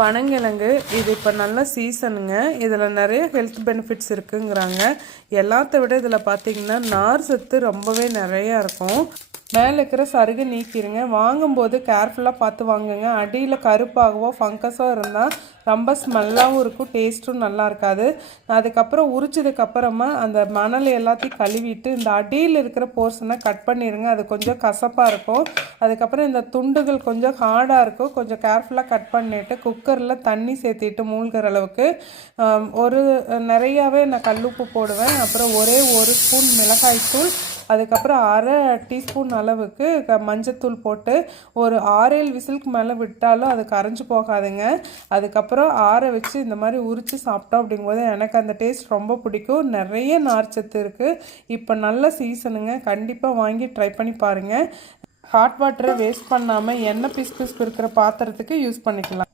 பனங்கிழங்கு இது இப்போ நல்ல சீசனுங்க. இதில் நிறைய ஹெல்த் பெனிஃபிட்ஸ் இருக்குங்கிறாங்க. எல்லாத்த விட இதில் பார்த்திங்கன்னா நார் சத்து ரொம்பவே நிறையா இருக்கும். மேலே இருக்கிற சருகு நீக்கிடுங்க. வாங்கும்போது கேர்ஃபுல்லாக பார்த்து வாங்குங்க. அடியில் கருப்பாகவோ ஃபங்கஸோ இருந்தால் ரொம்ப ஸ்மெல்லாகவும் இருக்கும், டேஸ்ட்டும் நல்லா இருக்காது. அதுக்கப்புறம் உரிச்சதுக்கப்புறமா அந்த மணல் எல்லாத்தையும் கழுவிட்டு இந்த அடியில் இருக்கிற போர்ஷனை கட் பண்ணிடுங்க. அது கொஞ்சம் கசப்பாக இருக்கும். அதுக்கப்புறம் இந்த துண்டுகள் கொஞ்சம் ஹார்டாக இருக்கும். கொஞ்சம் கேர்ஃபுல்லாக கட் பண்ணிவிட்டு குக்கரில் தண்ணி சேர்த்திட்டு மூழ்கிற அளவுக்கு நிறையாவே நான் கல்லுப்பு போடுவேன். அப்புறம் ஒரு ஸ்பூன் மிளகாய்த்தூள், அதுக்கப்புறம் அரை டீஸ்பூன் அளவுக்கு மஞ்சத்தூள் போட்டு ஒரு 6-7 விசிலுக்கு மேலே விட்டாலும் அது கரைஞ்சி போகாதுங்க. அதுக்கப்புறம் ஆற வச்சு இந்த மாதிரி உரித்து சாப்பிட்டோம் அப்படிங்கும்போது எனக்கு அந்த டேஸ்ட் ரொம்ப பிடிக்கும். நிறைய நார்ச்சத்து இருக்குது. இப்போ நல்ல சீசனுங்க. கண்டிப்பாக வாங்கி ட்ரை பண்ணி பாருங்கள். ஹாட் வாட்டரை வேஸ்ட் பண்ணாமல் எண்ணெய் பிசு இருக்கிற பாத்திரத்துக்கு யூஸ் பண்ணிக்கலாம்.